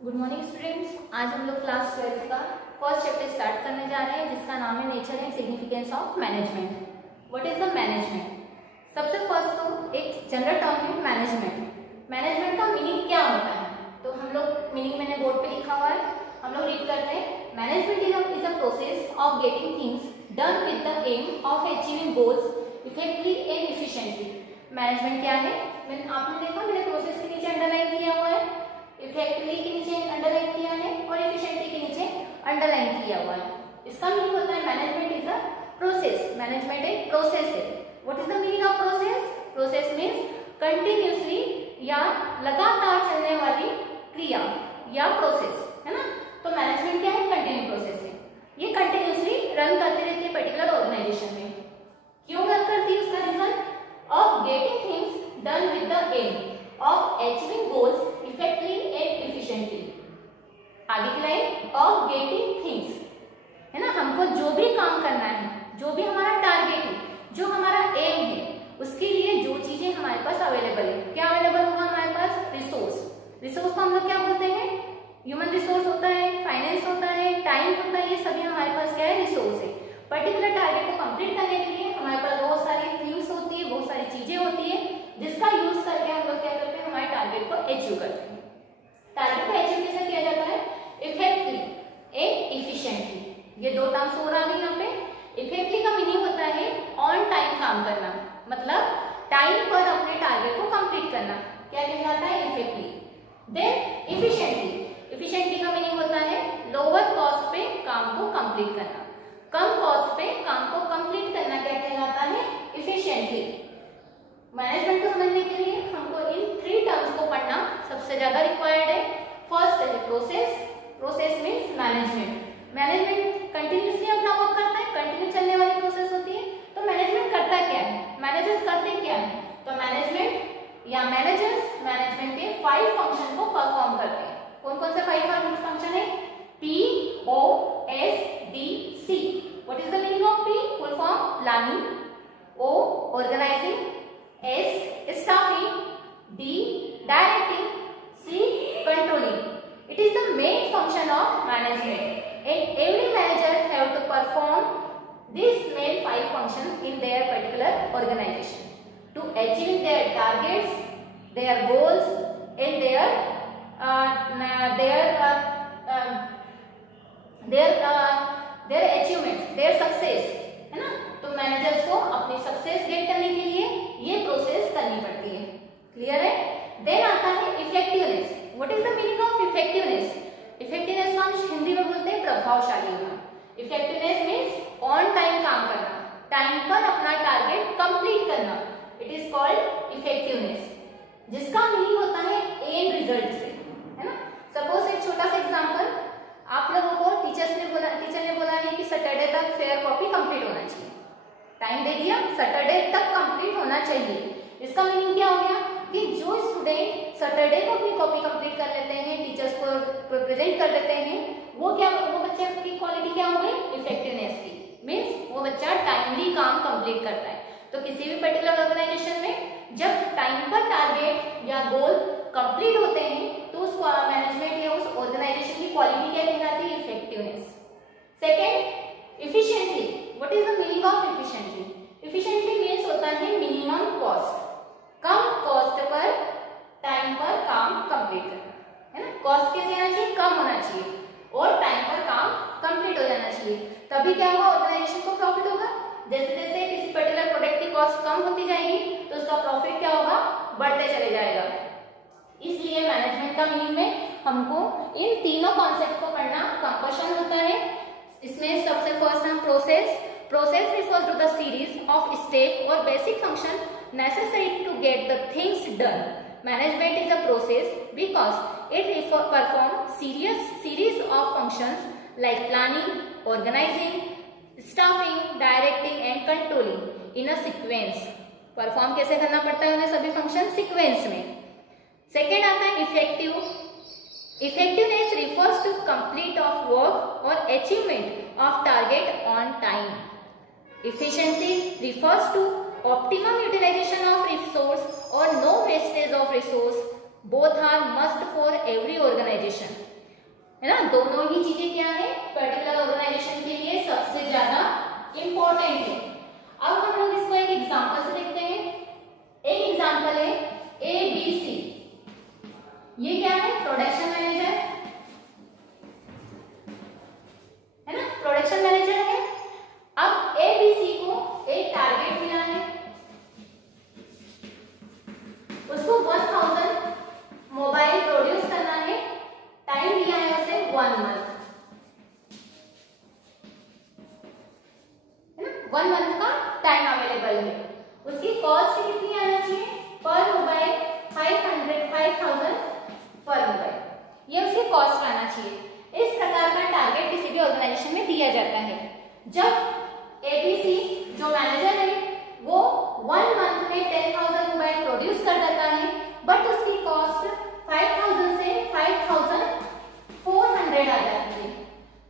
Good morning students. आज हम लोग क्लास 12 का फर्स्ट चैप्टर स्टार्ट करने जा रहे हैं जिसका नाम है nature and significance of management. What is the management? सबसे फर्स्ट तो एक जनरल टर्म है मैनेजमेंट। मैनेजमेंट का मीनिंग क्या होता है? तो हम लोग मीनिंग मैंने बोर्ड पे लिखा हुआ है, हम लोग रीड करते हैं। Management is a process of getting things done with the aim of achieving goals effectively and efficiently. Management क्या है? आपने देखा मैंने प्रोसेस के नीचे अंडरलाइन किया हुआ है, इफेक्टिवली के नीचे अंडरलाइन किया है और एफिशिएंटली के नीचे अंडरलाइन किया हुआ है। इसका मीनिंग होता है management is a process. Management एक प्रोसेस है। What is the meaning of process? Process means continuously या लगातार चलने वाली क्रिया या प्रोसेस, है ना। तो मैनेजमेंट क्या है? कंटिन्यू प्रोसेस है। ये कंटिन्यूअसली रन करती रहती है पर्टिकुलर ऑर्गेनाइजेशन में। क्यों रन करती है? उसका reason of getting things done with the aim of achieving goals effectively and efficiently. आगे की लाइन ऑफ गेटिंग थिंग्स, है ना। हमको जो भी काम करना है, जो भी हमारा टारगेट है, जो हमारा एम है, उसके लिए जो चीजें हमारे पास अवेलेबल है, क्या अवेलेबल होगा हमारे पास? रिसोर्स। रिसोर्स को हम लोग क्या बोलते हैं? ह्यूमन रिसोर्स होता है, फाइनेंस होता है, टाइम होता है, ये सभी हमारे पास क्या है? रिसोर्स है। पर्टिकुलर टारगेट को कंप्लीट करने के लिए हमारे पास बहुत सारी थिंग्स होती है, बहुत सारी चीजें होती है, जिसका यूज करके हम लोग क्या करते हैं? हमारे टारगेट को अचीव करते हैं। टारगेट को अचीव कैसे किया जाता है? Effectively and efficiently. ये दो टर्म्स हो रहा है यहाँ पे। इफेक्टिवली का मीनिंग होता है ऑन टाइम काम करना, मतलब टाइम पर अपने टारगेट को कंप्लीट करना, क्या कहलाता है? इफेक्टिवली। Then efficiently. एफिशिएंटली का मीनिंग होता है लोअर कॉस्ट पे काम को कंप्लीट करना, कम कॉस्ट पे काम को कंप्लीट करना, क्या कहलाता है? एफिशिएंटली। मैनेजमेंट को समझने के लिए हमको इन थ्री टर्म्स को पढ़ना सबसे ज्यादा रिक्वायर्ड है। फर्स्ट है process. Process means management. Management continuously अपना वर्क करता है, कंटिन्यू चलने वाली प्रोसेस होती है। तो मैनेजमेंट करता क्या है? मैनेजर्स करते क्या है? तो मैनेजमेंट या मैनेजर्स मैनेजमेंट के 5 फंक्शन को परफॉर्म करते हैं। कौन कौन से 5 फंक्शन है? POSDC। What is the meaning of P? Full form planning, O organising, S staffing, D directing, C controlling. It is the main function of management, and every manager have to perform these main 5 functions in their particular organization to achieve their targets, their goals, and their achievements, their success, है ना। तो managers को अपनी success gate करने के लिए ये process करनी पड़ती है। क्लियर है? देन आता है effectiveness. What is the meaning of effectiveness? Effectiveness को हम हिंदी में बोलते हैं प्रभावशाली होना। इफेक्टिवनेस मींस ऑन टाइम काम करना, टाइम पर अपना टारगेट कंप्लीट करना। इट इज कॉल्ड इफेक्टिवनेस, जिसका मीनिंग होता है एंड रिजल्ट से, है ना। सपोज एक छोटा सा एग्जांपल, आप लोगों को टीचर ने बोला है कि सैटरडे तक फेयर कॉपी कंप्लीट होना चाहिए। टाइम दे दिया, सैटरडे तक कंप्लीट होना चाहिए। इसका मीनिंग क्या हो गया कि जो स्टूडेंट सैटरडे को अपनी कॉपी कंप्लीट कर लेते हैं, टीचर्स को प्रेजेंट कर देते हैं, वो बच्चे की क्वालिटी क्या हो गई? इफेक्टिवनेस की। मींस वो बच्चा टाइमली काम कंप्लीट करता है। तो किसी भी पर्टिकुलर ऑर्गेनाइजेशन में जब टाइम पर टारगेट या गोल कंप्लीट होते हैं तो उस मैनेजमेंट या उस ऑर्गेनाइजेशन की क्वालिटी क्या कहलाती है? Effectiveness. Second, efficiently. What is the meaning of efficiently? Efficiently means होता है मिनिमम कॉस्ट, कम कॉस्ट पर टाइम पर काम कंप्लीट करना, है ना। कॉस्ट कैसे आना चाहिए? कम होना चाहिए और टाइम पर काम कंप्लीट हो जाना चाहिए। तभी क्या होगा? ऑर्गेनाइजेशन को प्रॉफिट होगा। जैसे जैसे किसी पर्टिकुलर प्रोडक्ट की कॉस्ट कम होती जाएगी तो उसका प्रॉफिट क्या होगा? बढ़ते चले जाएगा। इसलिए मैनेजमेंट का मीनिंग में हमको इन तीनों कॉन्सेप्ट को पढ़ना कंपल्सन होता है। इसमें सबसे फर्स्ट हम process. Process refers to the series of step or basic function necessary to get the things done. Management is a process because it performs series of functions like planning, organizing, staffing, directing and controlling in a sequence. Perform कैसे करना पड़ता है उन्हें सभी function? Sequence में। Second आता है effective. Effectiveness refers to complete of work or achievement of target on time. Efficiency refers to optimum utilization of resource or no wastage of resource. Both are must for every organization. है ना। दोनों ही चीजें क्या है, particular organisation के लिए सबसे ज्यादा इंपॉर्टेंट है। अब हम लोग इसको एक एग्जांपल से देखते हैं। एक एग्जांपल है ABC, ये क्या है, प्रोडक्शन मैनेजर है ना, प्रोडक्शन मैनेजर है। अब ABC को एक टारगेट मिला है, उसको 1000 मोबाइल प्रोड्यूस करना है, टाइम दिया है उसे 1 मंथ, है ना, 1 मंथ का टाइम अवेलेबल है। उसकी कॉस्ट कितनी आना चाहिए, पर मोबाइल 5000 पर मोबाइल, ये उसकी कॉस्ट आना चाहिए। इस प्रकार का टारगेट किसी भी ऑर्गेनाइजेशन में दिया जाता है। जब ABC जो मैनेजर है वो 1 मंथ में 10,000 मोबाइल प्रोड्यूस कर देता है, बट उसकी कॉस्ट 5000 से 5400 आ जाती है,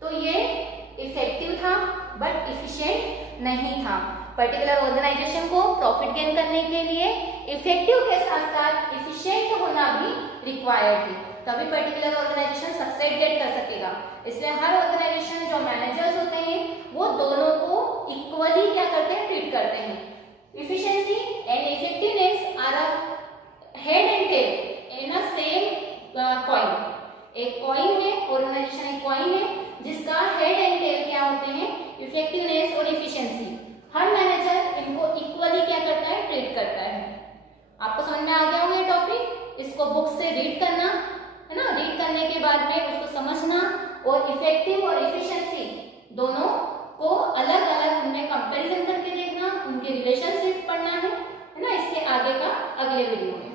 तो ये इफेक्टिव था बट इफिशिएंट नहीं था। पर्टिकुलर ऑर्गेनाइजेशन को प्रॉफिट गेन करने के लिए इफेक्टिव के साथ साथ इफिशिएंट होना भी रिक्वायर्ड है, तभी पर्टिकुलर ऑर्गेनाइजेशन सक्सेस गेट कर सकेगा। इसलिए हर ऑर्गेनाइजेशन जो मैनेजर्स होते हैं वो दोनों को इक्वली क्या करते हैं, ट्रीट करते हैं। Efficiency and effectiveness are a head and tail in a same coin. एक कॉइन है, ऑर्गेनाइजेशन एक कॉइन है जिसका हेड एंड टेल क्या होते हैं, इफेक्टिवनेस और इफिशिएंसी। हर मैनेजर इनको इक्वली क्या करता है, ट्रीट करता है। आपको समझ में आ गया होगा ये टॉपिक। इसको बुक से रीड करना है ना, रीड करने के बाद में उसको समझना और इफेक्टिव और इफिशिएंसी दोनों को अलग अलग उनमें कंपैरिजन करके देखना, उनके रिलेशनशिप पढ़ना है ना, इसके आगे का अगले वीडियो में।